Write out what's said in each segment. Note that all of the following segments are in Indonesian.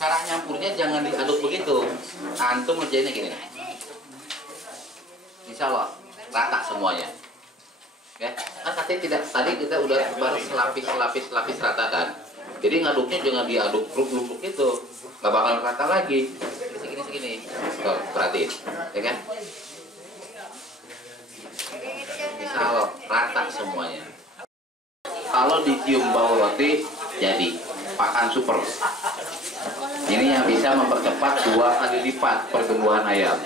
Cara nyampurnya jangan diaduk begitu. Antum ngerjainnya gini. Insya Allah rata semuanya. Ya, kan tadi kita udah baru selapis rata kan. Jadi ngaduknya jangan diaduk bluk-bluk itu, nggak bakal rata lagi. Segini. Tuh, perhatiin, ya kan? Insya Allah rata semuanya. Kalau dicium bau roti, jadi pakan super. Ini yang bisa mempercepat 2 kali lipat pertumbuhan ayam.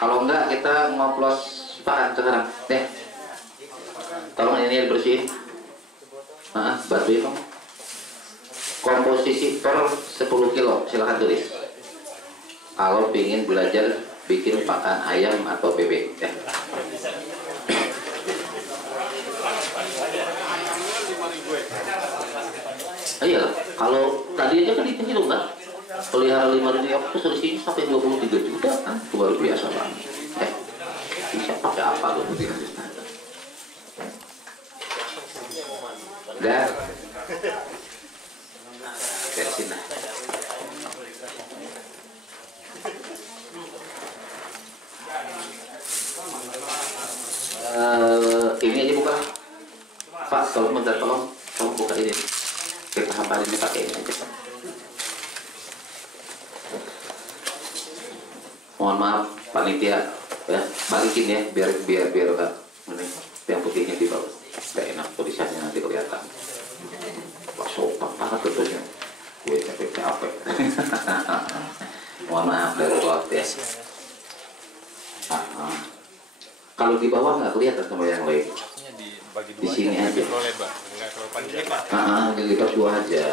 Kalau enggak kita ngoplos pakan sekarang, deh. Tolong ini dibersihin. Bantuin dong. Komposisi per 10 kilo, silahkan tulis. Kalau ingin belajar bikin pakan ayam atau bebek, ya. Iya, kalau tadi aja kan dihitung kan, pelihara 5.000 ekor selisihnya sampai 23 juta kan, luar biasa banget. Bisa pakai apa tuh putih? Udah, beresin lah. Ini aja buka, Pak. Tolong bentar, tolong buka ini. Kita hafalin ini pakai ini aja. Mohon maaf, panitia, ya balikin ya, biar enggak ini yang putihnya di bawah. Gak enak tulisannya nanti kelihatan. Wah, sopan banget tentunya. Gue capek. Mohon maaf dari waktu ya. Kalau di bawah nggak kelihatan sama yang lain. Di sini aja. Dilipat 2 aja.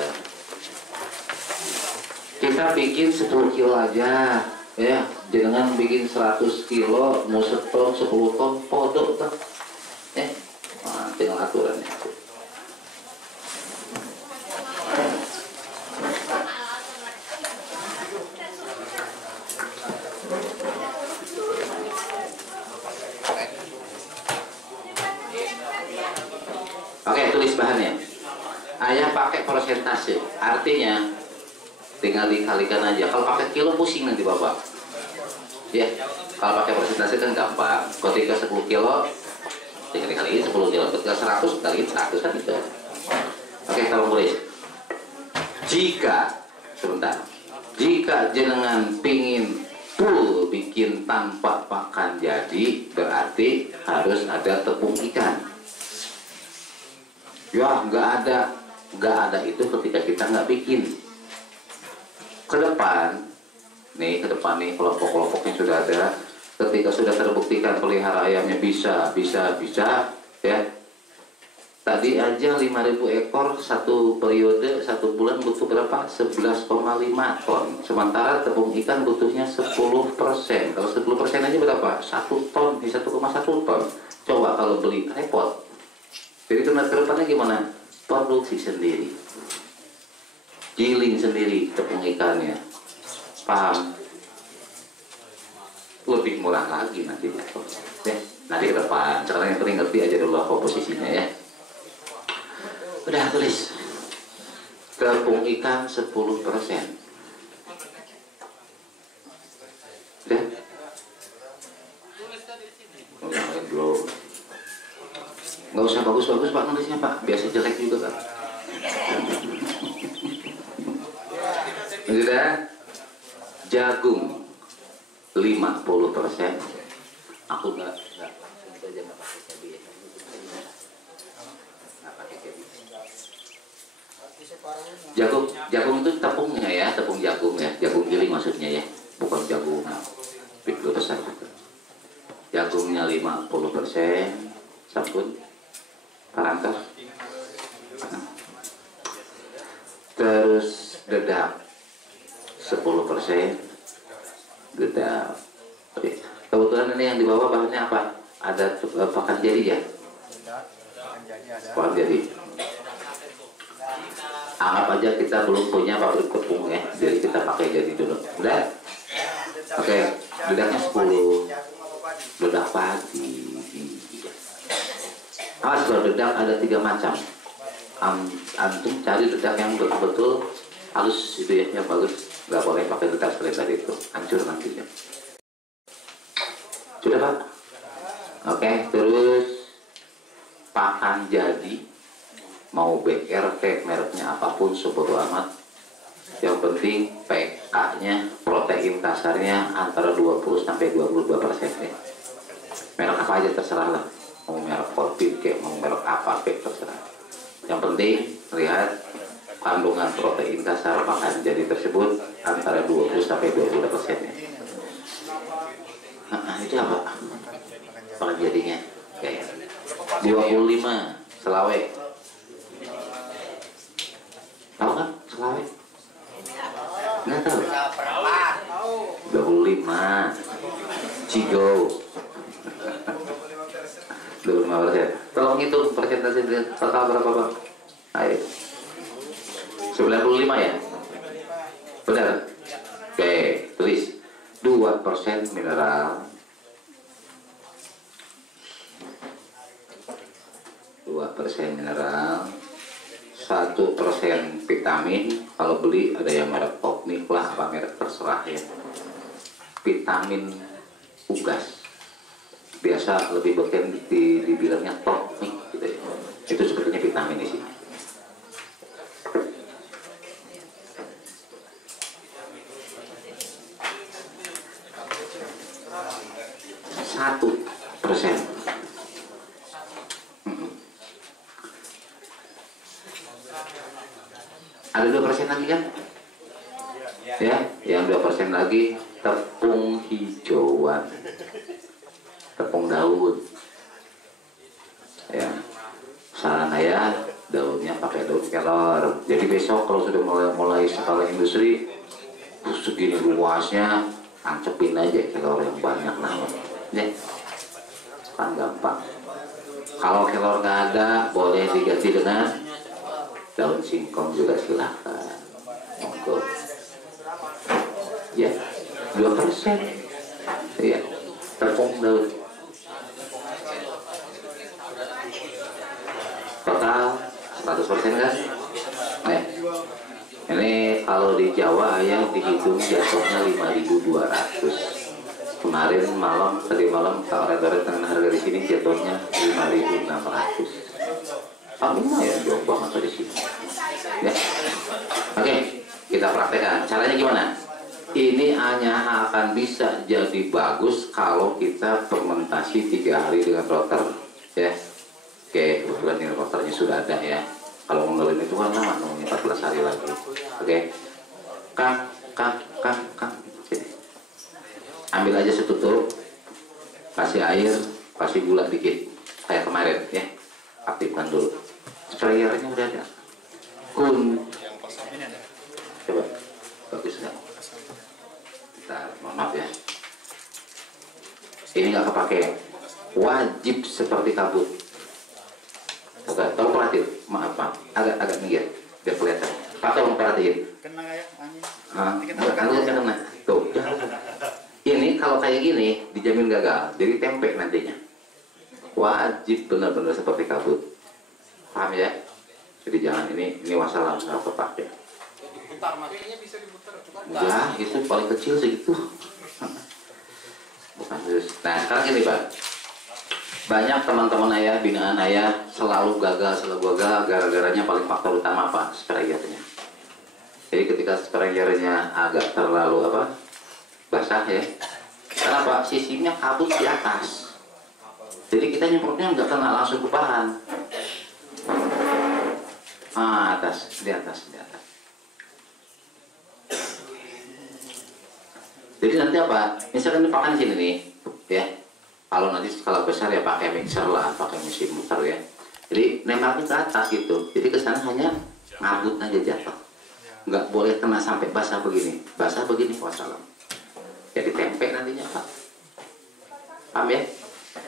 Kita bikin 10 kilo aja, ya. Jangan bikin 100 kilo, mau setor 10 ton, podok tuh. Tinggal aturannya. Oke, tulis bahannya. Ayah pakai persentase, artinya tinggal dikalikan aja. Kalau pakai kilo pusing nanti bapak. Ya, kalau pakai persentase kan gampang. Ketika 10 kilo, tinggal dikaliin 10 kilo. Ketika 100 kaliin 100 kan itu. Oke, tolong tulis. Jika jenengan pingin full bikin tanpa pakan jadi, berarti harus ada tepung ikan. Ya, nggak ada itu ketika kita nggak bikin. Ke depan nih kelompok-kelompoknya sudah ada. Ketika sudah terbuktikan pelihara ayamnya bisa ya. Tadi aja 5.000 ekor satu periode 1 bulan butuh berapa? 11,5 ton. Sementara tepung ikan butuhnya 10%. Kalau 10% aja berapa? 1 ton di 1,1 ton. Coba kalau beli repot. Jadi ke depannya gimana? Produksi sendiri, giling sendiri tepung ikannya, paham? Lebih murah lagi nanti. Nanti ke depan. Sekarang yang penting ngerti aja dulu komposisinya ya. Udah tulis. Tepung ikan 10%. Udah? Belum. Nggak usah bagus-bagus Pak nulisnya Pak, biasa jelek juga kan. Sudah. Jagung 50%. Aku nggak pakai cabai. Jagung itu tepungnya ya, tepung jagung ya, jagung giling maksudnya ya, bukan jagung pikul besar. Jagungnya 50%, sabun. Perangkat. Terus dedap 10%, dedap. Oke. Kebetulan ini yang di bawah bahannya apa? Ada pakan jadi ya? Pakan jadi. Anggap aja kita belum punya pabrik tepung ya, jadi kita pakai jadi dulu. Udah? Oke, dedapnya 10. Dedak pagi. Awas kalau dedak ada 3 macam. Antum cari dedak yang betul-betul halus itu ya, yang bagus. Nggak boleh pakai dedak seperti tadi itu, hancur nantinya. Sudah Pak? Oke, terus pakan jadi mau BRT mereknya apapun sebodo amat. Yang penting PK-nya, protein kasarnya antara 20 sampai 22% ya. Merek apa aja terserah lah. Mau merek Fortune kayak mau merek apa kayak terserah. Yang penting lihat kandungan protein kasar pakan jadi tersebut antara 20 sampai 22% ya. Nah, itu apa? Pakan jadinya kayak 25 Selawe. Tahu kan Selawe? Nggak tahu. 25 Cigo 25%. Tolong hitung persentase total berapa Pak? Ayo 95 ya? Benar? Oke, tulis 2% mineral, 2% mineral, 1% vitamin. Kalau beli ada yang merek Topnik lah, apa merek terserah ya. Vitamin ugas, biasa lebih bagian dibilangnya Topnik gitu ya. Itu sepertinya vitamin di sini. Satu persen. Ada 2% lagi kan? Ya, yang 2% lagi tepung hijauan, tepung daun. Ya, saran saya daunnya pakai daun kelor. Jadi besok kalau sudah mulai skala industri segini luasnya, tancepin aja kelor yang banyak namanya. Ya, kan gampang. Kalau kelor nggak ada, boleh diganti dengan daun singkong juga silahkan. Monggo. Ya, 2%. Iya, tepung daun. Total 100% kan? Nah, ini kalau di Jawa ya dihitung jatuhnya 5.200. Kemarin malam, tadi malam tawaran dengan harga di sini jatuhnya 5.600. Lumayan jauh banget dari sini. Ya. Oke, kita praktekkan. Caranya gimana? Ini hanya akan bisa jadi bagus kalau kita fermentasi 3 hari dengan rotor. Ya. Oke, kebetulan ini rotornya sudah ada ya. Kalau ngelin itu kan lama, nunggu 14 hari lagi. Oke. Kang. Ambil aja setutup, kasih air, kasih gula dikit, kayak kemarin ya. Aktifkan dulu. Sprayernya udah ada. Coba, bagus nggak? Kita maaf ya. Ini nggak kepake. Wajib seperti kabut. Oke, tolong perhatiin. Maaf, agak minggir biar kelihatan. Pak tolong perhatiin. Kena kayak angin. Kena. Tuh. Ini kalau kayak gini dijamin gagal, jadi tempe nantinya. Wajib benar-benar seperti kabut. Paham ya? Jadi jangan ini wassalam nggak kepake. Putar makanya bisa diputar. Enggak, itu paling kecil segitu. Bukan terus. Nah sekarang gini Pak, banyak teman-teman ayah, binaan ayah selalu gagal gara-garanya paling faktor utama apa? Sprayernya. Jadi ketika sprayernya agak terlalu basah ya. Kenapa? Sisinya kabut di atas. Jadi kita nyemprotnya nggak kena langsung ke bahan. Di atas. Jadi nanti apa? Misalkan dipakai di sini nih, ya. Kalau nanti skala besar ya pakai mixer lah, pakai mesin muter ya. Jadi nembaknya ke atas gitu. Jadi kesana hanya ngabut aja jatuh. Nggak boleh kena sampai basah begini. Wassalam. Jadi tempe nantinya Pak. Paham ya?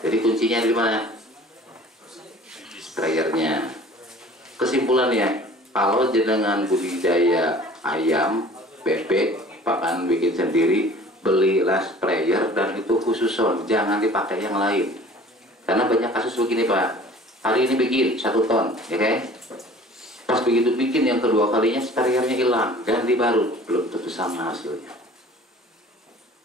Jadi kuncinya di mana? Sprayernya. Kesimpulannya, kalau jenengan budidaya ayam, bebek, pakan bikin sendiri, belilah sprayer dan itu khusus jangan dipakai yang lain. Karena banyak kasus begini Pak. Hari ini bikin 1 ton, ya kan? Pas begitu bikin yang kedua kalinya steriernya hilang, ganti baru, belum tentu sama hasilnya.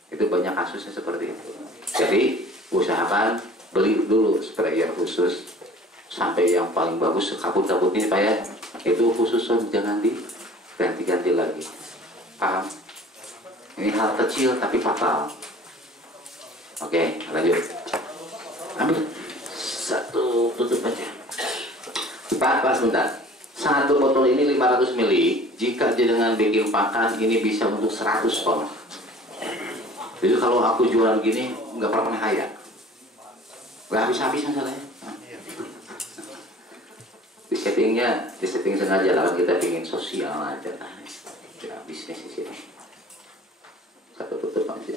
Itu banyak kasusnya seperti itu. Jadi usahakan beli dulu sprayer khusus sampai yang paling bagus sekabut-kabutnya Pak ya. Itu khusus, jangan diganti-ganti lagi. Paham? Ini hal kecil tapi fatal. Oke, lanjut. Ambil 1 tutup aja. Pak, sebentar. 1 botol ini 500 ml. Jika jenengan bikin pakan ini bisa untuk 100 ton. Jadi kalau aku jualan gini nggak pernah kaya. Nggak habis-habis masalahnya. Di setting sengaja lah, kita pingin sosial aja. Ya, bisnis di sini. 1 tutup aja.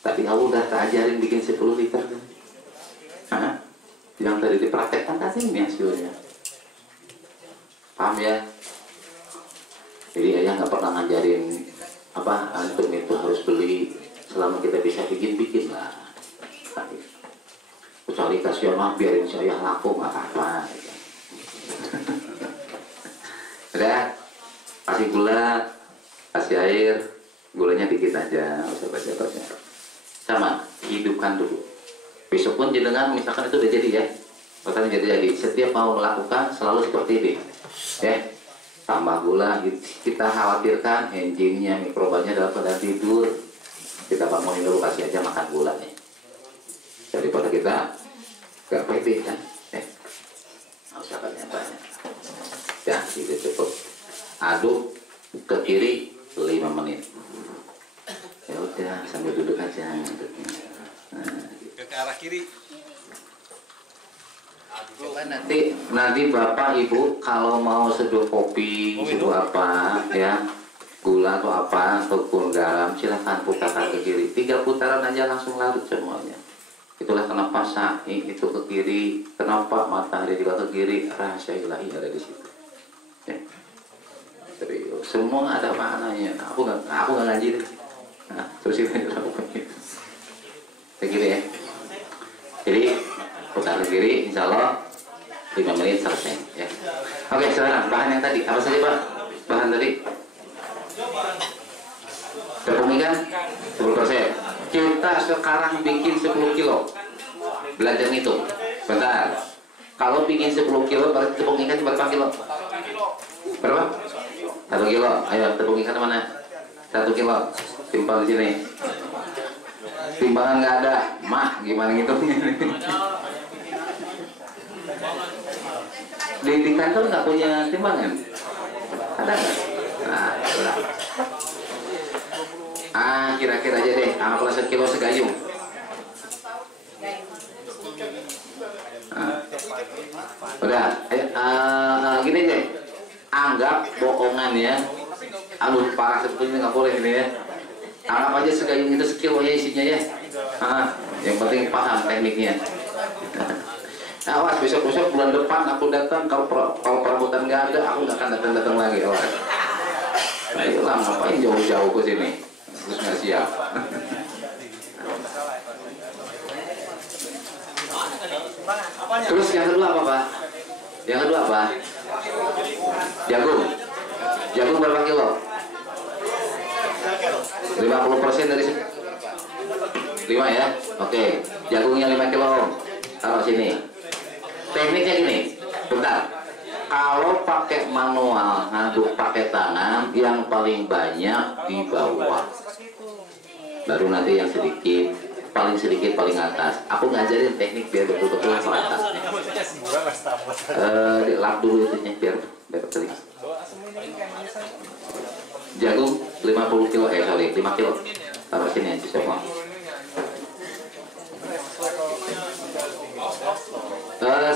Tapi aku udah tak ajarin bikin 10 liter kan? Hah? Yang tadi dipraktekkan tadi ini hasilnya. Paham ya? Jadi ayah nggak pernah ngajarin apa antum itu harus beli, selama kita bisa bikin lah. Kecuali kasih mah biarin saya laku nggak apa-apa. Udah, kasih gula, kasih air, gulanya dikit aja, usah banyak-banyak. Sama, hidupkan dulu. Besok pun jenengan misalkan itu udah jadi ya, misalkan jadi. Setiap mau melakukan selalu seperti ini, ya. Tambah gula, kita khawatirkan engine-nya, mikrobanya dalam keadaan tidur. Kita bangunin dulu, kasih aja makan gula nih. Daripada kita gak pede kan, nggak usah banyak-banyak. Ya, itu cukup. Aduk ke kiri 5 menit. Ya udah, sambil duduk aja. Nah, Ke arah kiri. coba nanti Bapak Ibu kalau mau seduh kopi, seduh apa ya, gula atau apa ataupun garam, silahkan putarkan ke kiri. 3 putaran aja langsung larut semuanya. Itulah kenapa sa'i itu ke kiri, kenapa matahari juga ke kiri, rahasia ilahi ada di situ. Ya. Serius, semua ada maknanya. Aku nggak ngaji deh. Nah, terus itu ke kiri ya. Jadi putar ke kiri, insya Allah 5 menit selesai ya. Oke, sekarang bahan yang tadi apa saja Pak? Bahan tadi tepung ikan 10%. Kita sekarang bikin 10 kilo. Belajar itu. Bentar. Kalau bikin 10 kilo berarti tepung ikan berapa kilo? Berapa? 1 kilo. Ayo tepung ikan mana? 1 kilo. Timpal di sini. Timbangan nggak ada. Mah, gimana ngitungnya? Di kantor nggak punya timbangan? Ada nggak? Nah, kira-kira aja deh. Anggaplah 1 kilo segayung. Udah. Gini deh. Anggap bohongan ya. Aduh, parah sebetulnya nggak boleh ini ya. Anggap aja segayung itu sekilo ya isinya ya. Yang penting paham tekniknya. Awas, besok-besok bulan depan aku datang, kalau perabotan nggak ada, aku nggak akan datang lagi. Awas. Ayolah, ngapain jauh-jauh ke sini? Terus nggak siap. Terus yang kedua apa Pak? Yang kedua apa? Jagung. Jagung berapa kilo? 50% dari 5 ya. Oke. Jagungnya 5 kilo. Taruh sini. Tekniknya gini. Bentar. Kalau pakai manual ngaduk pakai tangan, yang paling banyak di bawah. Baru nanti yang sedikit, paling sedikit paling atas. Aku ngajarin teknik biar betul-betul ke atas. Lap dulu itunya biar betul. Jagung 50 kilo, 5 kilo. Taruh sini aja semua.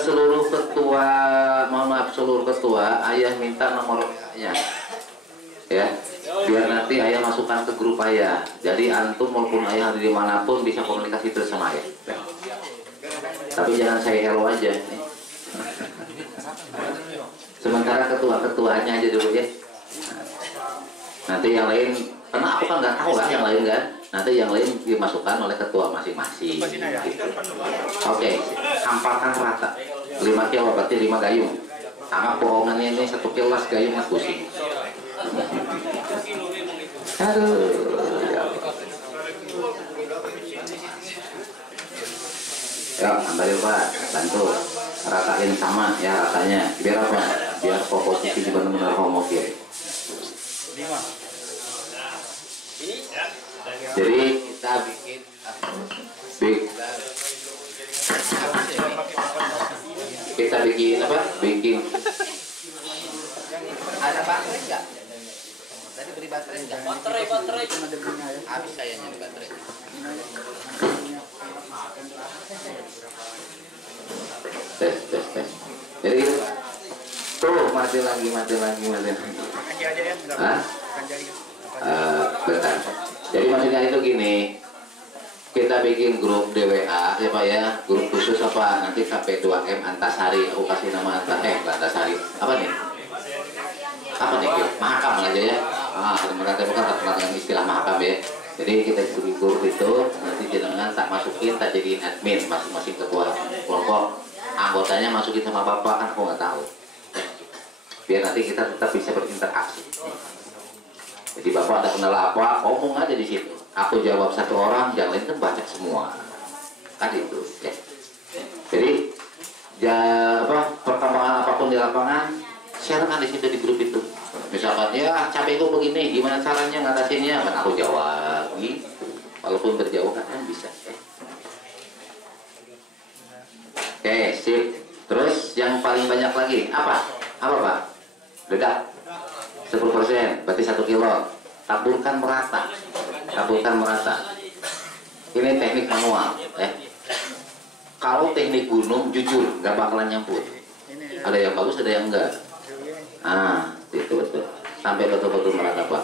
Seluruh ketua, mohon maaf, seluruh ketua, ayah minta nomornya, ya, biar nanti ayah masukkan ke grup ayah. Jadi antum maupun ayah ada dimanapun bisa komunikasi terus sama ayah. Ya. Tapi jangan saya hello aja. Sementara ketuanya aja dulu ya. Nanti yang lain, karena aku kan nggak tahu kan yang lain kan. Nanti yang lain dimasukkan oleh ketua masing-masing. Gitu. Oke, hampakan rata. 5 kilo berarti 5 gayung. Anggap bohongannya ini 1 kilas gayung mas pusing. Aduh. Ya, ambil Pak, bantu ratain sama ya ratanya. Biar apa? Biar komposisi benar-benar homogen. Jadi kita bikin apa? Bikin Ada baterai nggak? Tadi beli baterai nggak? Baterai cuma debunya ya. Habis kayaknya di baterai. tes. Jadi gitu. Tuh mati lagi. Kanji aja ya. Hah? Kanji. Bentar. Jadi maksudnya itu gini. Kita bikin grup DWA ya Pak ya, grup khusus apa nanti KP2M Antasari, aku kasih nama Antasari apa nih Mahakam aja ya. Mereka bukan terkenal dengan istilah Mahakam ya. Jadi kita bikin grup itu nanti jenengan tak masukin, tak jadiin admin masing-masing ketua kelompok, anggotanya masukin sama bapak kan aku nggak tahu. Biar nanti kita tetap bisa berinteraksi. Jadi bapak ada kendala apa, omong aja di situ. Aku jawab satu orang, yang lain kan baca semua. Kan itu ya. Jadi perkembangan apapun di lapangan, sharekan di situ di grup itu. Misalkan ya capekku begini, gimana caranya ngatasinnya? Kan aku jawab gitu. Walaupun berjauhan kan bisa. Oke, sip. Terus yang paling banyak lagi apa? Apa Pak? Dekat 10%, berarti 1 kilo. Taburkan merata. Ini teknik manual Kalau teknik gunung jujur nggak bakalan nyampur. Ada yang bagus, ada yang enggak. Itu betul. Sampai betul-betul merata Pak.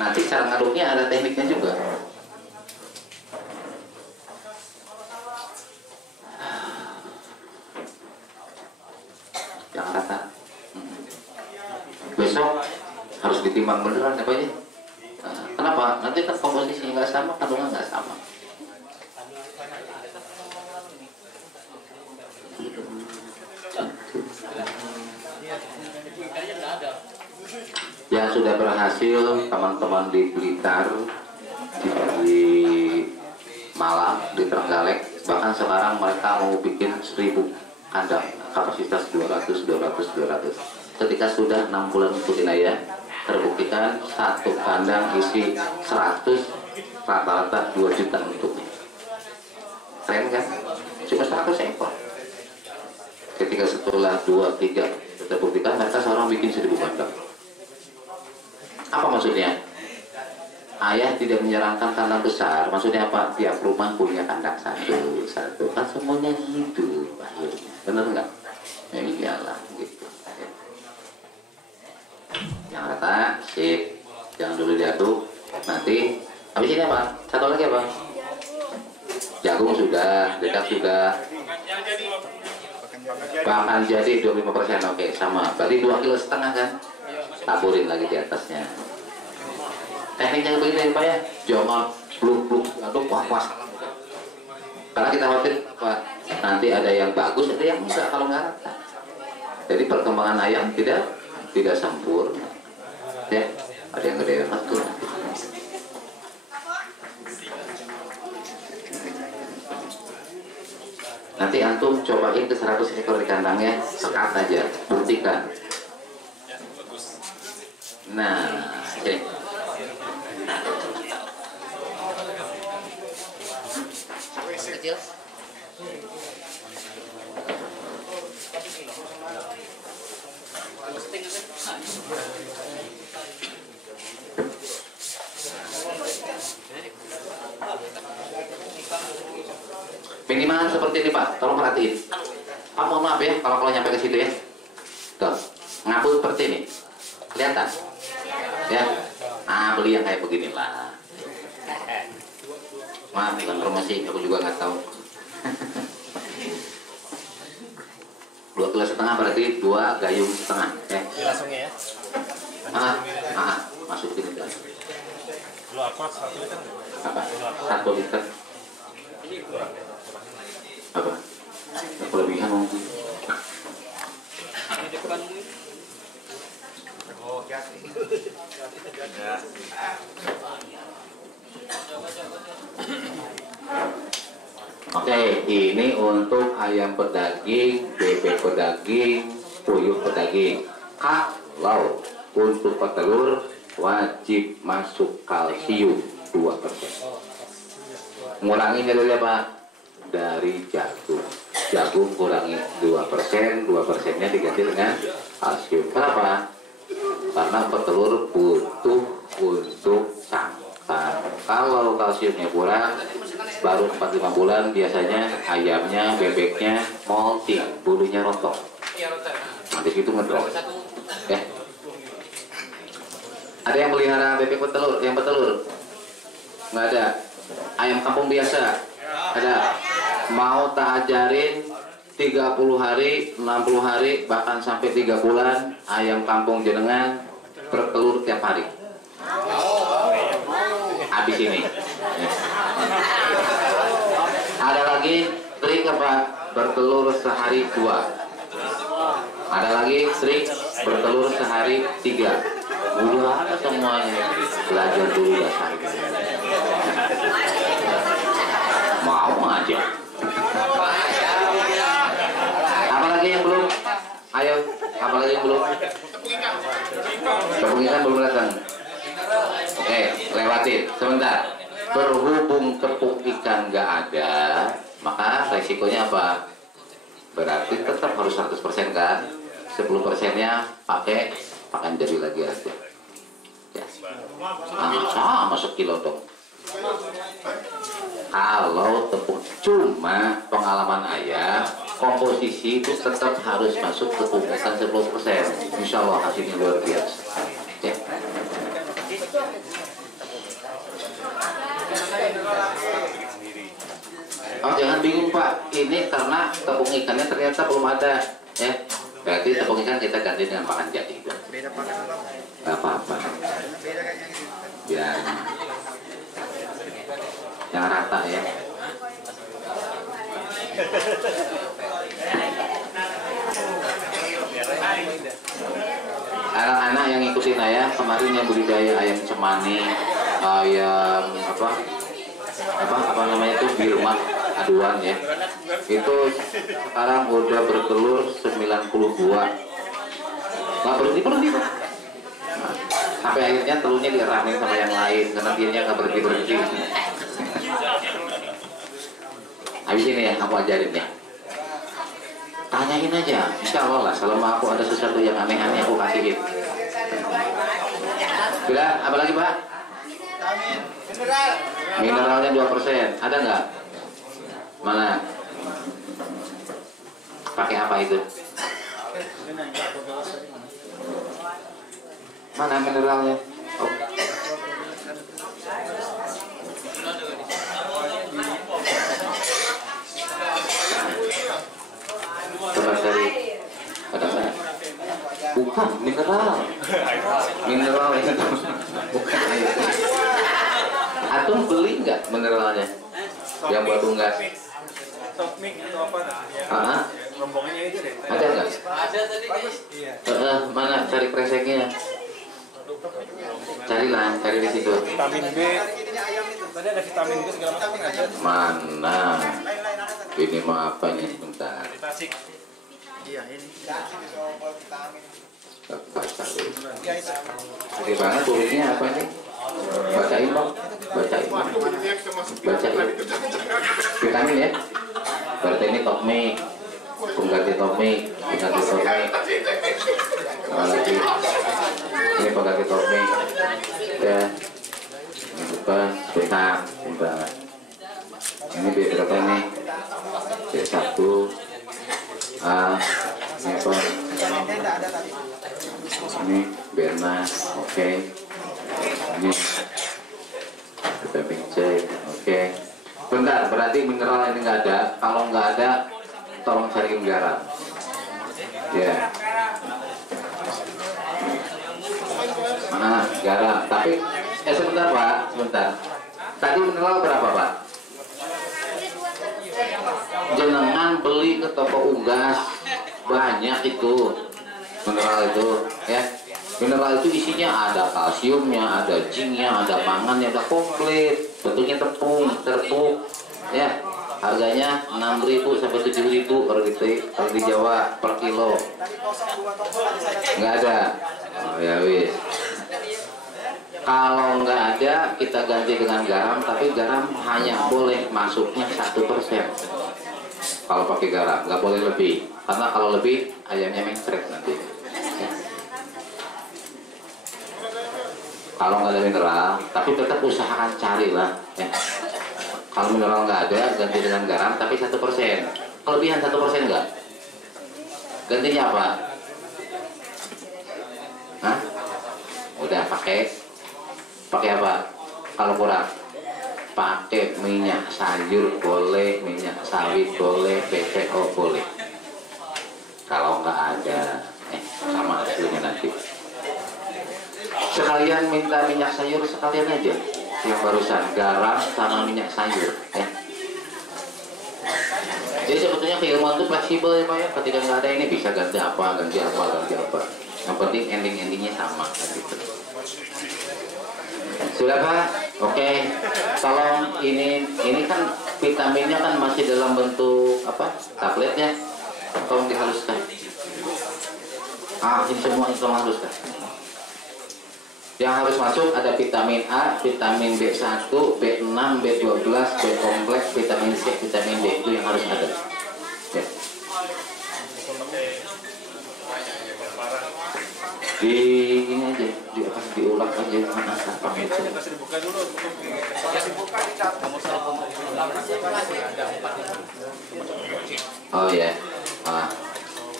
Nanti cara ngaduknya ada tekniknya juga. Yang rata. Besok harus ditimbang beneran apa ya? Kenapa? Nanti kan komposisinya nggak sama, kandungan nggak sama. Yang sudah berhasil teman-teman di Blitar, di Malang, di Trenggalek, bahkan sekarang mereka mau bikin 1000 kandang, kapasitas 200. Ketika sudah 6 bulan ikutin aja, terbuktikan satu kandang isi 100, rata-rata 2 juta untuknya. Keren kan? Cuma 100 ekor. Ketika setelah 2-3 terbuktikan mereka seorang bikin 1000 kandang. Apa maksudnya? Ayah tidak menyarankan kandang besar. Maksudnya apa? Tiap rumah punya kandang satu. Kan semuanya hidup akhirnya. Bener nggak? Ya iyalah gitu. Yang rata, sip. Jangan dulu diaduk. Nanti habis ini apa? Satu lagi apa? Jagung sudah, dedak sudah. Bahkan jadi 25%. Oke, sama. Berarti 2,5 kg kan? Taburin lagi di atasnya. Tekniknya begini Pak ya. Jangan bluk aduk was. Karena kita khawatir apa? Nanti ada yang bagus, ada yang enggak kalau nggak rata. Jadi perkembangan ayam tidak sempurna. Ya, ada yang gede satu. Nanti antum cobain ke 100 ekor di kandangnya, sekat aja, buktikan. Nah, oke. Kecil. Minimal seperti ini Pak, tolong perhatiin. Pak mohon maaf ya kalau nyampe ke situ ya. Tuh, ngabul seperti ini. Kelihatan? Ya. Beli yang kayak begini lah. Maaf bukan promosi, aku juga nggak tahu. 2,5 kg berarti 2 gayung setengah ya. Langsungnya ya. Masukin itu. Lu apa? 1 liter. Apa? 1 liter. Apa? Kelebihan mungkin. Oke, ini untuk ayam pedaging, bebek pedaging, puyuh pedaging. Kalau untuk petelur wajib masuk kalsium 2%. Nguranginya dari apa? Dari jagung. Jagung kurangi 2%, 2%-nya diganti dengan kalsium. Kenapa? Karena petelur butuh untuk sangkar. Kalau kalsiumnya kurang, baru 4-5 bulan biasanya ayamnya, bebeknya molting, bulunya rontok. Nanti itu ngedrop. Ya. Ada yang melihara bebek petelur, yang petelur? Nggak ada. Ayam kampung biasa? Ada. Mau tak ajarin 30 hari, 60 hari, bahkan sampai 3 bulan ayam kampung jenengan bertelur tiap hari. Habis ini. Ya. Ada lagi trik apa? Bertelur sehari 2. Ada lagi trik bertelur sehari 3. Udah ada semuanya. Belajar dulu dasar. Mau aja. Apalagi yang belum? Ayo, apalagi yang belum? Tepung ikan belum datang. Oke, lewatin. Sebentar. Berhubung tepung ikan nggak ada, maka resikonya apa? Berarti tetap harus 100% kan? 10%-nya pakai pakan jadi lagi aja. Ya. Sama sekilo dong. Kalau tepung cuma pengalaman ayah, komposisi itu tetap harus masuk tepung ikan 10%. Insya Allah hasilnya luar biasa. Ya. Oh jangan bingung Pak, ini karena tepung ikannya ternyata belum ada, ya. Berarti tepung ikan kita ganti dengan pakan jadi. Gak apa-apa. Biar yang rata ya. Anak-anak yang ngikutin ayah kemarin yang budidaya ayam cemani, ayam apa namanya itu Birma aduan ya, itu sekarang udah bertelur 92. Nggak berhenti Pak. Nah, sampai akhirnya telurnya diramein sama yang lain karena dianya nggak berhenti. Habis ini ya aku ajarin ya. Tanyain aja, insya Allah lah. Selama aku ada sesuatu yang aneh-aneh aku kasihin. Bila apa lagi Pak? Mineralnya 2%. Ada nggak? Mana? Pakai apa itu? Mana mineralnya? Oh. Coba cari. Ada nggak? Bukan mineral. Mineral itu bukan air. Atau beli nggak mineralnya? Yang buat unggas? Top mix atau apa? Rombongannya itu deh. Ada nggak? Ada tadi. Iya. Mana cari kreseknya? Carilah, cari di situ. Vitamin B. Tadi ada vitamin B segala macam ada. Mana? Ini mau apa nih? Sebentar. Tasik. Iya ini. Baca dulu. Oke banget tulisnya apa nih? Bacain dong. Bacain. Bacain. Vitamin ya. Berarti ini top mix. Pengganti top mix. Pengganti top mix. Lagi. Ini pengganti top mix. Ya. Ini bukan. Bentar. Bentar. Ini berapa ini? B1. Ini apa? Ini Berna. Oke. Ini kita cek. Oke. Bentar, berarti mineral ini nggak ada. Kalau nggak ada, tolong cariin garam. Ya. Garam. Tapi sebentar Pak, sebentar. Tadi mineral berapa Pak? Jenengan beli ke toko unggas banyak itu mineral itu ya. Mineral itu isinya ada kalsiumnya, ada zinknya, ada mangannya, ada komplit. Bentuknya terpuk ya. Harganya 6.000 sampai 7.000 kalau di Jawa per kilo. Nggak ada. Oh, ya wis. Kalau nggak ada, kita ganti dengan garam, tapi garam hanya boleh masuknya 1%. Kalau pakai garam, nggak boleh lebih, karena kalau lebih ayamnya mengsret nanti. Kalau nggak ada mineral, tapi tetap usahakan carilah. Ya. Kalau mineral nggak ada, ganti dengan garam, tapi 1%. Kelebihan 1% nggak? Gantinya apa? Hah? Udah pakai apa? Kalau kurang pakai minyak sayur boleh, minyak sawit boleh, PCO boleh. Kalau nggak ada, sama hasilnya nanti. Sekalian minta minyak sayur sekalian aja, yang barusan garam sama minyak sayur. Jadi sebetulnya keilmuan itu fleksibel ya Pak ya. Ketika nggak ada ini bisa ganti apa. Yang penting endingnya sama gitu. Sudah Pak? Oke. Tolong ini kan vitaminnya kan masih dalam bentuk apa? Tabletnya. Tolong dihaluskan. Ini semua itu haluskan. Yang harus masuk ada vitamin A, vitamin B1, B6, B12, B kompleks, vitamin C, vitamin D itu yang harus ada. Ya. Di ini aja, diulek aja mana apa itu. Oh ya.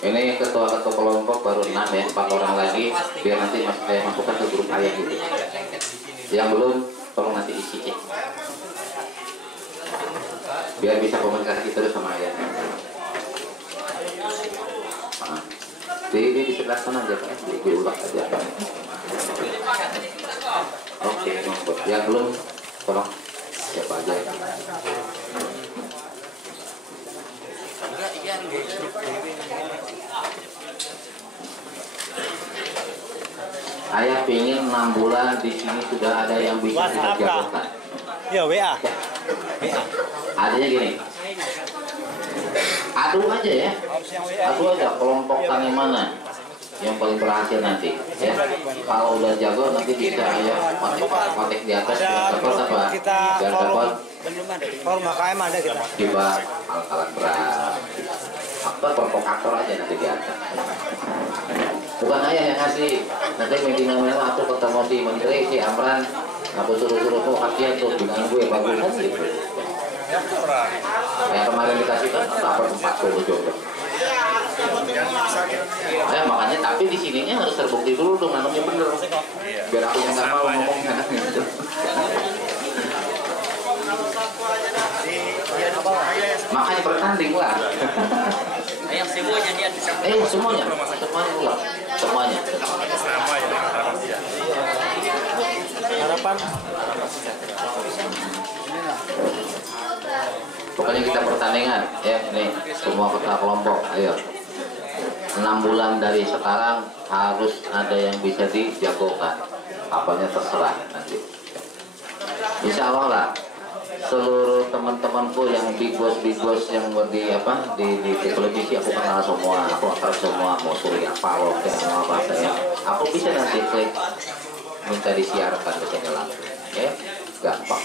Ini ketua kelompok baru 6 ya, 4 orang lagi, biar nanti saya masukkan ke grup ayah gitu. Yang belum, tolong nanti isi ya. Biar bisa komunikasi terus sama ayah. Di sebelah sana aja Pak, diulek aja. Oke, yang belum, tolong siapa aja. Ayah pingin 6 bulan di sini sudah ada yang bisa dikerjakan. Ya WA. Adanya gini. Adu aja ya. Adu aja kelompok tani mana yang paling berhasil nanti ya. Kalau udah jago nanti bisa ayah patek di atas biar dapat apa? Biar dapat Forma KM ada kita. tiba alat berat. Aktor aja nanti di atas. Bukan ayah yang ngasih. Nanti meeting namanya aku ketemu si menteri, si Amran, aku suruh tuh hatian tuh dengan gue bagus kan gitu. Kayak kemarin dikasih kan dapat 40 jodoh. Makanya tapi di sininya harus terbukti dulu dong nanamnya bener. Biar aku yang nggak mau ngomongnya gitu. Makanya bertanding lah. Yang semuanya dia bisa. Semuanya ulang. Semuanya. Sama ya harapan. Pokoknya kita pertandingan ya, nih semua ketua kelompok, ayo 6 bulan dari sekarang harus ada yang bisa dijagokan, apanya terserah nanti. Insya Allah lah seluruh teman-temanku yang big boss yang di televisi aku kenal semua, aku akrab semua, mau Surya Paloh mau apa saya, aku bisa nanti klik minta disiarkan ke channel langsung, ya gampang.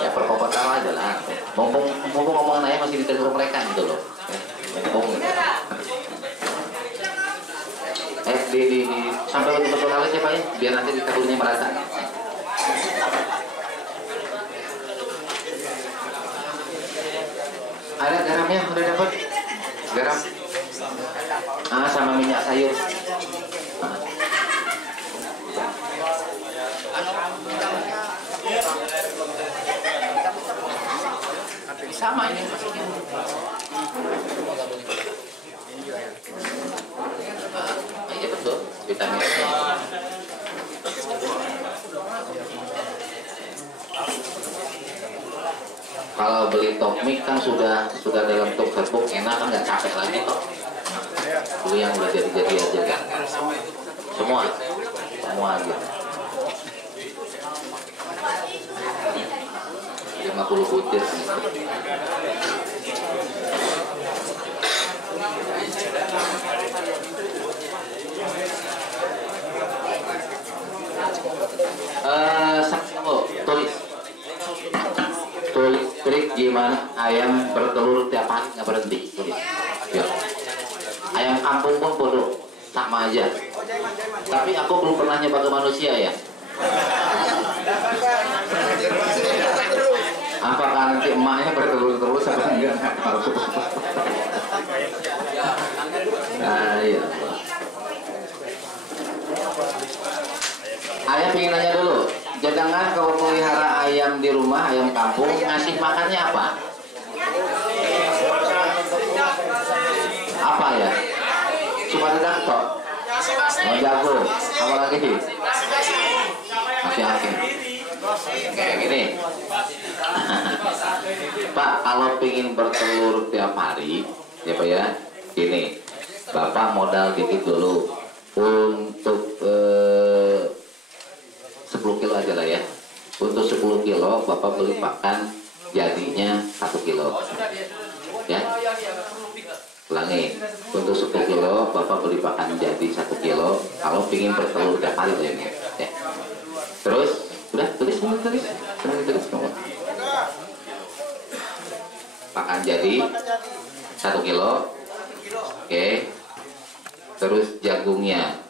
Ya perkompatan aja lah. Mumpung ngomong nanya masih ditegur mereka gitu loh. Di sampai betul-betul halus ya Pak ya, biar nanti ditekurnya merata. Ada garamnya udah dapat? Garam? Sama minyak sayur. Sama ini maksudnya. Iya betul, vitamin. mie kan sudah dalam bentuk serbuk, enak kan, nggak capek lagi kok. Dulu yang udah jadi aja kan. Semua gitu. 50 butir. Tulis trik gimana ayam bertelur tiap hari nggak berhenti. Tulis. Ya. Ayam kampung pun bodoh, sama aja. Tapi aku belum pernah nyoba ke manusia ya. Apakah nanti emaknya bertelur terus atau enggak? Nah, iya. Ayah pengen nanya dulu, jangan kalau pelihara ayam di rumah, ayam kampung, ngasih makannya apa? Apa ya? Cuma dedak tok. Mau jago, apa lagi sih? Masih aking. Kayak gini. Pak, kalau pengen bertelur tiap hari, ya Pak ya, gini. Bapak modal dikit dulu untuk 10 kilo aja lah ya. Untuk 10 kilo Bapak beli pakan jadinya 1 kilo ya. Ulangi, untuk 10 kilo Bapak beli pakan jadi 1 kilo kalau pingin bertelur tiap hari ya. Terus udah tulis semua. Pakan jadi 1 kilo. Oke. Terus jagungnya.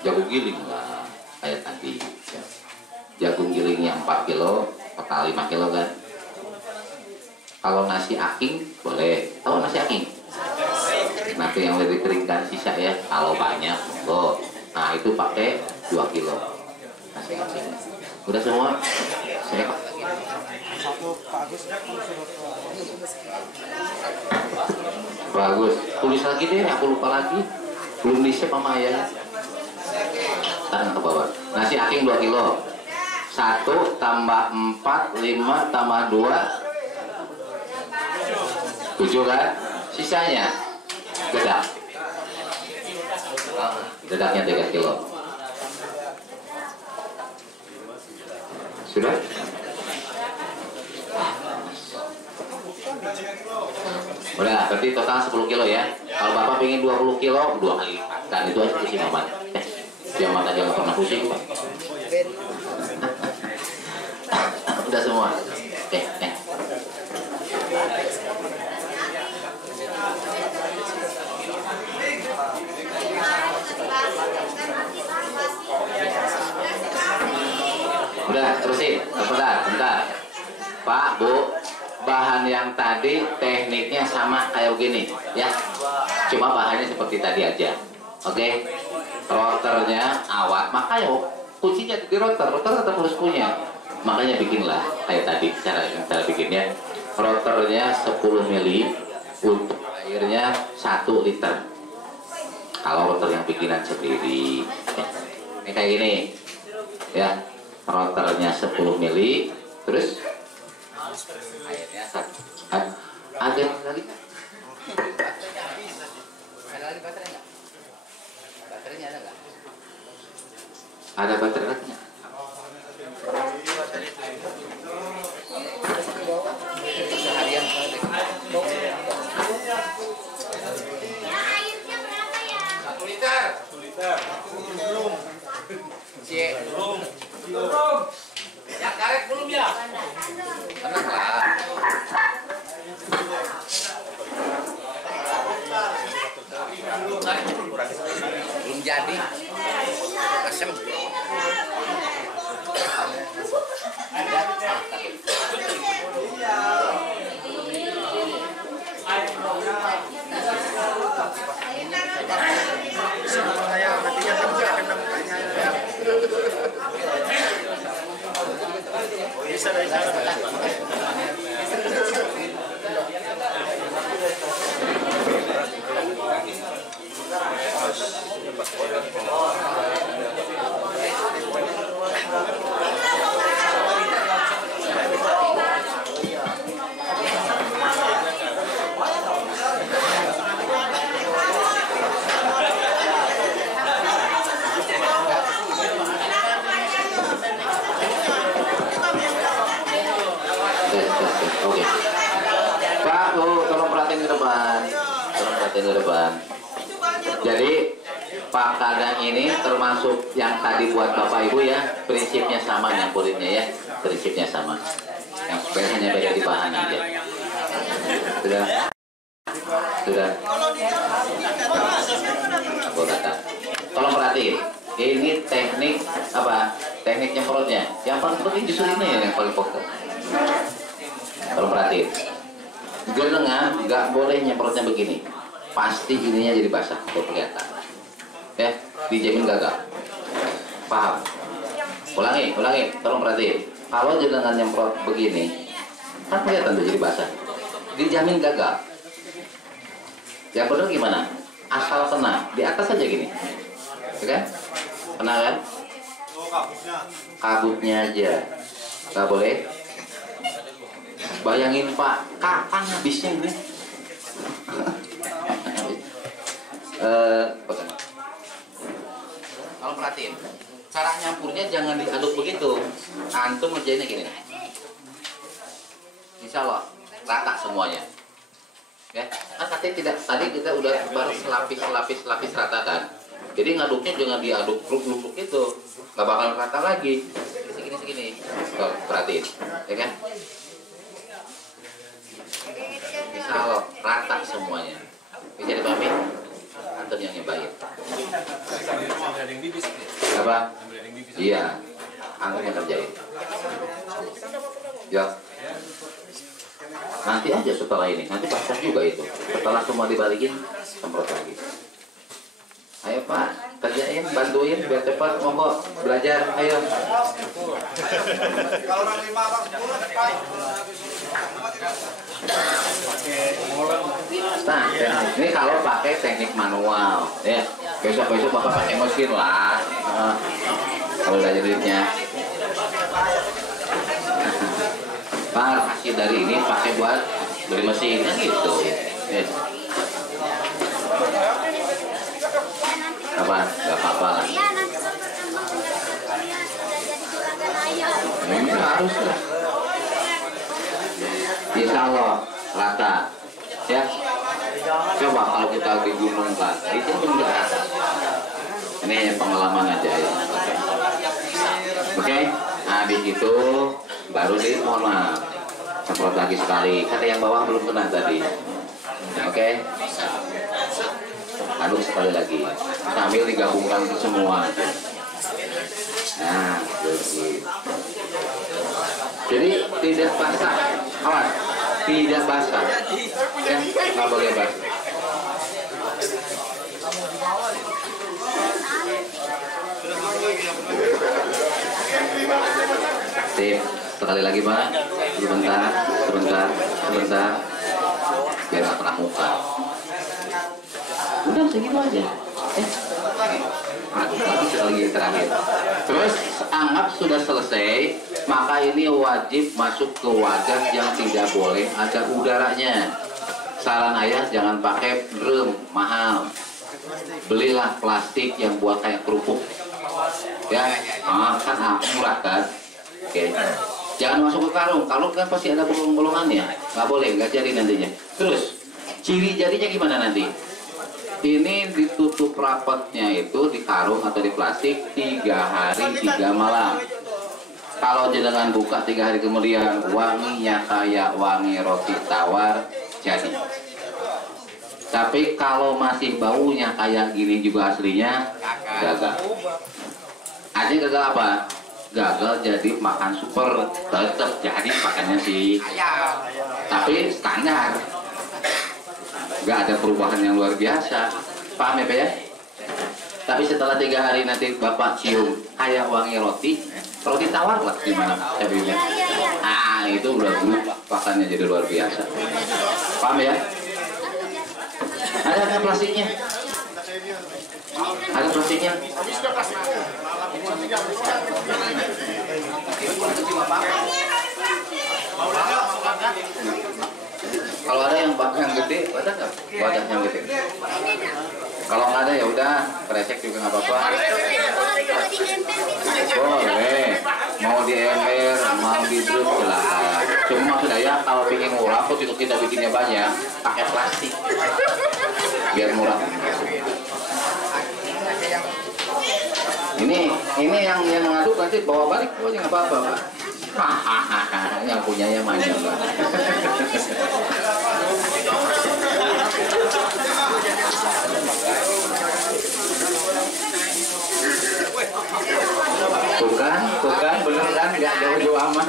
Jagung giling lah, kayak tadi. Jagung gilingnya 4 kilo, total 5 kilo kan. Kalau nasi aking boleh. Tahu nasi aking? Nanti yang lebih dikeringkan sisa ya. Kalau banyak, monggo. Nah itu pakai 2 kilo nasi aking. Udah semua? Saya bagus. Tulis lagi deh, aku lupa lagi. Belum di-save sama ayah. Tahan ke bawah. Nasi aking 2 kilo. 1 tambah 4, 5 tambah 2, 7 kan? Sisanya dedak. Dedaknya 3 kilo. Sudah? Udah, berarti total 10 kilo ya. Kalau Bapak pengen 20 kilo, 2 kali lipat. Dan itu aja pusing aman. Jaman aja nggak pernah pusing Pak. Udah semua. Oke. Udah, terusin. Bentar. Pak, Bu, bahan yang tadi tekniknya sama kayak gini ya. Cuma bahannya seperti tadi aja. Oke. Rotornya awat, makanya kuncinya di rotor tetap harus punya. Makanya bikinlah kayak tadi cara bikinnya. Rotornya 10 mili, untuk airnya 1 liter. Kalau rotor yang bikinan sendiri, ini kayak gini, ya. Rotornya 10 mili, terus airnya 1. Ada lagi? Ada lagi baterai nggak? Baterainya ada nggak? Ada baterai lagi nggak? Seharian Satu liter. Belum. Belum. Ya karet belum ya? tenang lah. Belum jadi. Asem. Pak, tolong perhatiin ke depan. Tolong perhatiin ke depan. Jadi Pak Kadang ini termasuk yang tadi buat Bapak Ibu ya, prinsipnya sama nyampurinnya ya, prinsipnya sama. Yang hanya beda di bahan aja. Sudah. Sudah. Aku kata. Tolong perhatiin. Ini teknik apa? Teknik nyemprotnya. Yang paling penting justru ini ya, yang paling pokok. Tolong perhatiin. Gelengan nggak boleh nyemprotnya begini. Pasti ininya jadi basah, tuh kelihatan. Ya, dijamin gagal. Paham? Ulangi. Tolong perhatiin. Kalau gelengan nyemprot begini, kan kelihatan tuh jadi basah. Dijamin gagal. Yang benar gimana? Asal kena di atas aja gini, oke? Kan? Kena kan? Kabutnya aja, nggak boleh. Bayangin Pak, kapan habisnya ini? Kalau perhatiin, cara nyampurnya jangan diaduk begitu. Antum ngerjainnya gini. Insya Allah rata semuanya. Ya, kan katanya tidak, tadi kita udah baru selapis rata kan. Jadi ngaduknya jangan diaduk luk itu, nggak bakal rata lagi. Segini. Tuh, perhatiin, ya kan? Insya Allah rata semuanya. Bisa dipahami? Antum yang nyobain. Apa? Iya, antum yang kerjain. Ya. Nanti aja setelah ini, nanti basah juga itu. Setelah semua dibalikin, semprot lagi. Ayo Pak, kerjain, bantuin biar cepat, monggo belajar, ayo. Kalau orang 5 orang 10 Pak. Nah, ini kalau pakai teknik manual, ya. Besok Bapak pakai mesin lah. Kalau udah jadinya. Pak, hasil dari ini pakai buat beli mesin kan gitu. Yes. Apa? Gak apa-apa lah. Ini harus lah. Insya Allah rata. Ya. Coba kalau kita di gunung kan, itu enggak rata. Ini pengalaman aja ya. Oke. Nah di situ baru mohon maaf, semprot lagi sekali. Kata yang bawah belum kena tadi. Oke. Aduk sekali lagi sambil digabungkan ke semua. Nah, begitu. Jadi tidak basah, awas, tidak basah. Ya, nggak boleh basah. Sip. Sekali lagi Pak, sebentar, biar nggak kena muka. Udah segitu aja. Lagi terakhir. Terus anggap sudah selesai, maka ini wajib masuk ke wadah yang tidak boleh ada udaranya. Saran ayah jangan pakai drum mahal. Belilah plastik yang buat kayak kerupuk. Ya, kan murah kan. Oke. Jangan masuk ke karung kan pasti ada bolong-bolongannya. Nggak boleh, nggak jadi nantinya. Terus, ciri jadinya gimana nanti? Ini ditutup rapatnya itu di karung atau di plastik 3 hari 3 malam. Kalau jenengan buka 3 hari kemudian, wanginya kayak wangi roti tawar, jadi. Tapi kalau masih baunya kayak gini juga aslinya, gagal. Artinya gagal apa? Gagal jadi makan super, tetap jadi makannya sih, tapi standar, nggak ada perubahan yang luar biasa. Paham ya Pak ya? Tapi setelah 3 hari nanti Bapak cium kayak wangi roti tawar lah gimana cabenya. Ah itu udah berubah, makannya jadi luar biasa. Paham ya? Ada plastiknya? Ada plastiknya? Kalau ada yang gede, ada nggak wadah yang gede? Kalau nggak ada ya udah, kresek juga nggak apa-apa. Boleh, mau di ember, mau di drum silakan. Cuma maksud saya kalau pengen murah, kok itu kita bikinnya banyak, pakai plastik, biar murah. Ini yang ngaduk nanti bawa balik, oh nggak apa-apa, Pak. Hahaha, yang punyanya manja, Pak. Tuh kan, bener kan, nggak jauh-jauh amat.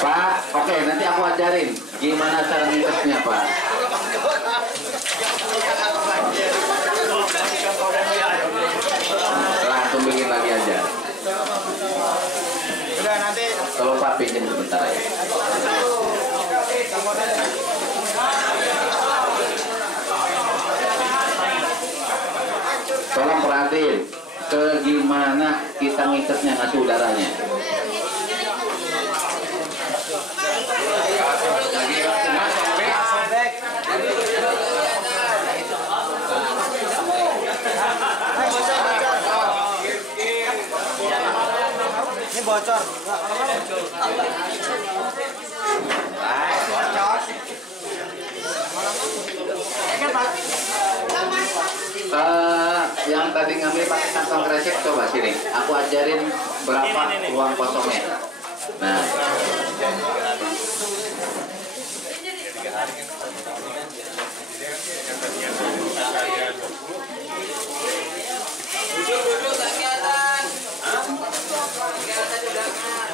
Pak, oke, nanti aku ajarin gimana cara ngikesnya, Pak. Langsung bikin lagi aja. Udah nanti. Kalau Pak pinjam sebentar ya. Tolong perhatiin ke gimana kita ngikatnya ngasih udaranya. Ini bocor. Yang tadi ngambil pakai kantong kresek, coba sini. Aku ajarin berapa ruang kosongnya. Nah.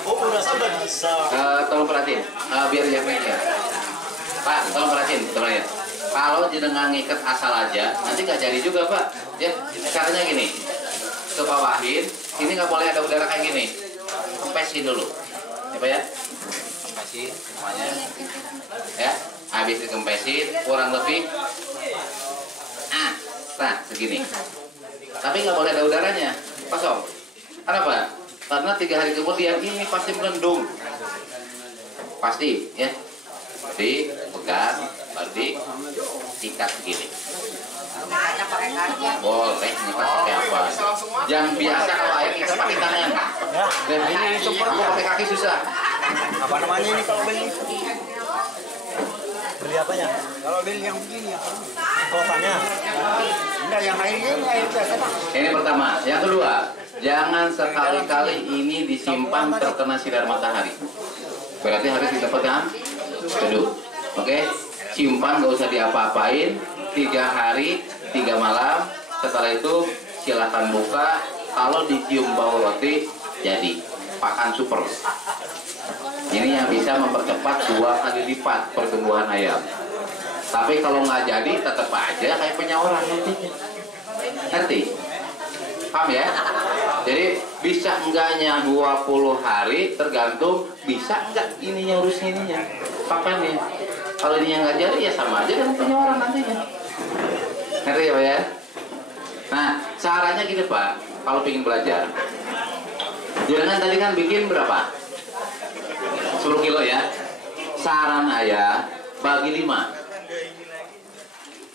Oh, udah bisa. Tolong perhatiin, biar yang ya. Pak, tolong perhatiin, tolong ya. Kalau jenengan ngikat asal aja, nanti nggak jadi juga, Pak. Ya, caranya gini, ke bawahin, ini nggak boleh ada udara kayak gini. Kempesin dulu, ya Pak ya. Kempesin semuanya, ya. Habis dikempesin, kurang lebih, nah segini. Tapi nggak boleh ada udaranya, kosong. Kenapa? Karena 3 hari kemudian ini pasti melendung, pasti, ya. Dipegang, baru diikat begini. Boleh, nyikat pakai apa? Yang biasa kalau air kita pakai tangan. Dan ini aku pakai kaki susah. Apa namanya ini kalau beli? Beli apanya? Kalau beli yang begini ya. Kotanya. Enggak, yang air ini air biasa, Pak. Ini pertama. Yang kedua, jangan sekali-kali ini disimpan terkena sinar matahari. Berarti harus kita pegang teduh. Oke? Simpan, nggak usah diapa-apain. 3 hari, 3 malam. Setelah itu silahkan buka. Kalau dicium bau roti, jadi pakan super. Ini yang bisa mempercepat 2 kali lipat pertumbuhan ayam. Tapi kalau nggak jadi, tetap aja kayak penyaluran nantinya. Ngerti? Paham ya? Jadi bisa enggaknya 20 hari tergantung bisa enggak ininya urus ininya pakannya. Kalau ininya nggak jadi ya sama aja dengan penyaluran nantinya. Ngerti ya Pak ya? Nah caranya gini Pak, kalau ingin belajar, jangan tadi kan bikin berapa? 10 kilo ya. Saran ayah bagi 5.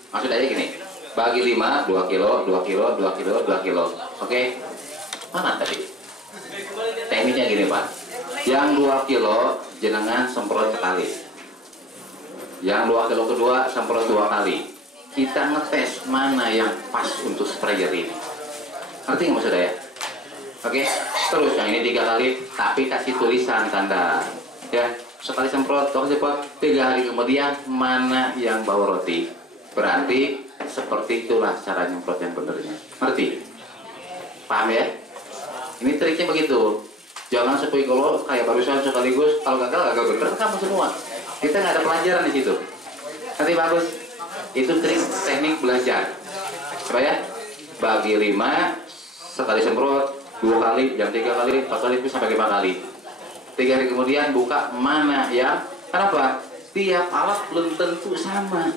Maksud aja gini, bagi 5, 2 kilo, 2 kilo, 2 kilo, 2 kilo. Oke? Mana tadi? Tekniknya gini Pak, yang 2 kilo jenengan semprot sekali, yang 2 kilo kedua semprot 2 kali. Kita ngetes mana yang pas untuk sprayer ini. Ngerti nggak maksud saya? Oke? Terus yang ini 3 kali, tapi kasih tulisan tanda. Ya, sekali semprot, 3 hari kemudian mana yang bau roti. Berarti seperti itulah cara nyemprot yang benernya. Ngerti? Paham ya? Ini triknya begitu. Jangan sepoi kalau kayak barusan sekaligus, kalau gagal bener kamu semua. Kita nggak ada pelajaran di situ. Nanti bagus. Itu trik teknik belajar. Coba ya. Bagi 5 sekali semprot 2 kali, yang 3 kali, 4 kali sampai 5 kali. 3 hari kemudian buka mana yang, kenapa? Tiap alat belum tentu sama.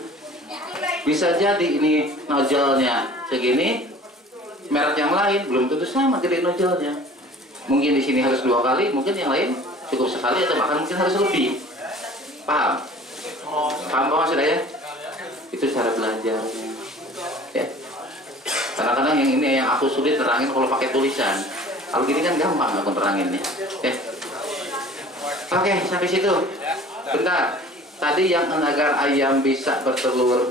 Bisa jadi ini nozzle-nya segini, merek yang lain belum tentu sama gede nozzle-nya. Mungkin di sini harus 2 kali, mungkin yang lain cukup sekali atau bahkan mungkin harus lebih. Paham? Paham Pak bilang yang ini yang aku sulit terangin kalau pakai tulisan. Kalau gini kan gampang aku teranginnya. Oke, sampai situ. Bentar. Tadi yang agar ayam bisa bertelur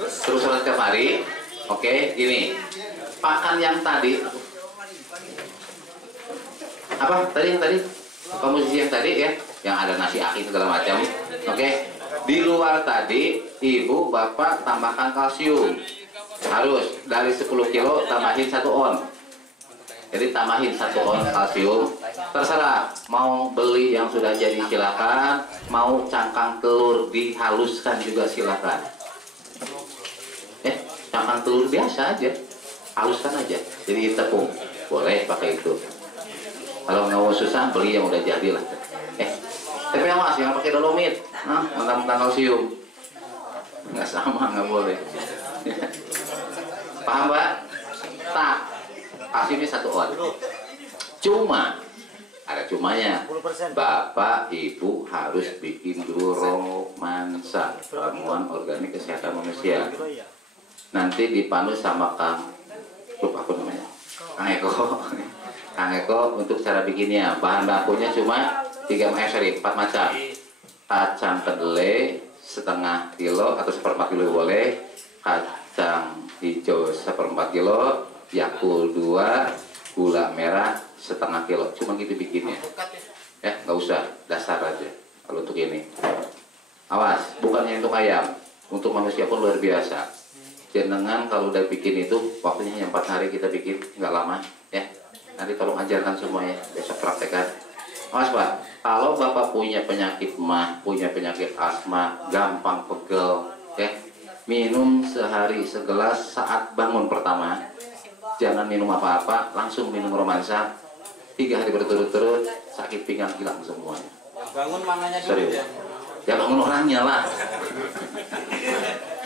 terus setiap hari. Oke, ini pakan yang tadi. Apa tadi yang tadi? Komposisi yang tadi ya, yang ada nasi aki segala macam. Oke. Di luar tadi ibu bapak tambahkan kalsium. Harus dari 10 kilo tambahin 1 on. Jadi tambahin 1 on kalsium. Terserah mau beli yang sudah jadi silakan, mau cangkang telur dihaluskan juga silakan. Cangkang telur biasa aja, haluskan aja. Jadi tepung, boleh pakai itu. Kalau nggak mau susah beli yang udah jadi lah. Tapi awas jangan pakai dolomit, mentang-mentang kalsium. Nggak sama, nggak boleh. Paham Mbak? Tak, kalsiumnya 1 on. Cuma ada cumanya. Bapak Ibu harus bikin dulu romansa, ramuan organik kesehatan manusia. Nanti dipandu sama lupa aku namanya, Kang Eko untuk cara bikinnya. Bahan bakunya cuma 4 macam. Kacang kedelai setengah kilo atau 1/4 kilo boleh. Kacang hijau 1/4 kilo, Yakult 2, gula merah setengah kilo. Cuma gitu bikinnya. Nggak usah, dasar aja. Kalau untuk ini, awas, bukannya untuk ayam, untuk manusia pun luar biasa. Jenengan kalau udah bikin itu, waktunya hanya 4 hari kita bikin, nggak lama ya. Nanti tolong ajarkan semua ya, besok praktekkan. Awas Pak, kalau Bapak punya penyakit mah, punya penyakit asma, gampang pegel ya, minum sehari segelas saat bangun pertama. Jangan minum apa-apa, langsung minum romansa. 3 hari berturut-turut, sakit pinggang hilang semuanya. Bangun mananya dulu ya. Ya bangun orangnya lah.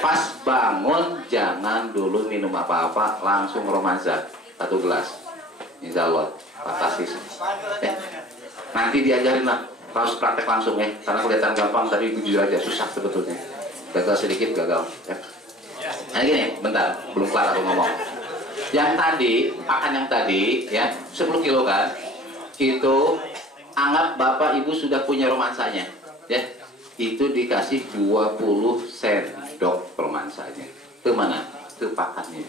Pas bangun jangan dulu minum apa-apa, langsung romansa 1 gelas. Insya Allah, fantastis. Nanti diajarin lah, harus praktek langsung ya. Karena kelihatan gampang, tapi jujur aja susah sebetulnya. Gagal sedikit, gagal. Ya. Nah gini, bentar, belum kelar aku ngomong. Yang tadi, pakan yang tadi, ya 10 kilo kan, itu anggap Bapak Ibu sudah punya romansanya, ya. Itu dikasih 20 sendok romansanya. Itu mana? Itu pakannya.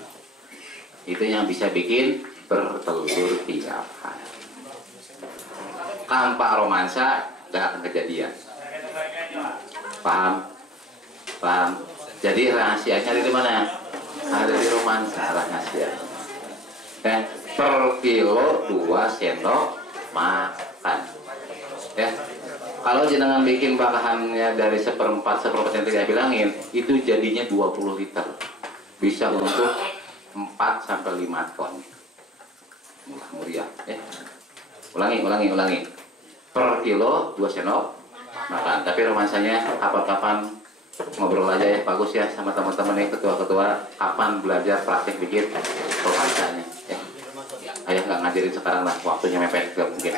Itu yang bisa bikin bertelur tiap hari. Tanpa romansa gak akan kejadian. Paham? Paham? Jadi rahasianya dari mana? Ada di romansa rahasianya. Per kilo 2 sendok makan. Ya. Kalau jenengan bikin bahannya dari 1/4 yang tidak bilangin, itu jadinya 20 liter. Bisa untuk 4 sampai 5 ton. Murah ya. Ulangi. Per kilo 2 sendok makan. Tapi romansanya kapan-kapan ngobrol aja ya, bagus ya sama teman-teman ya, ketua-ketua, kapan belajar praktek bikin romansanya ya. Ayah nggak ngajarin sekarang lah, waktunya mepet, nggak mungkin.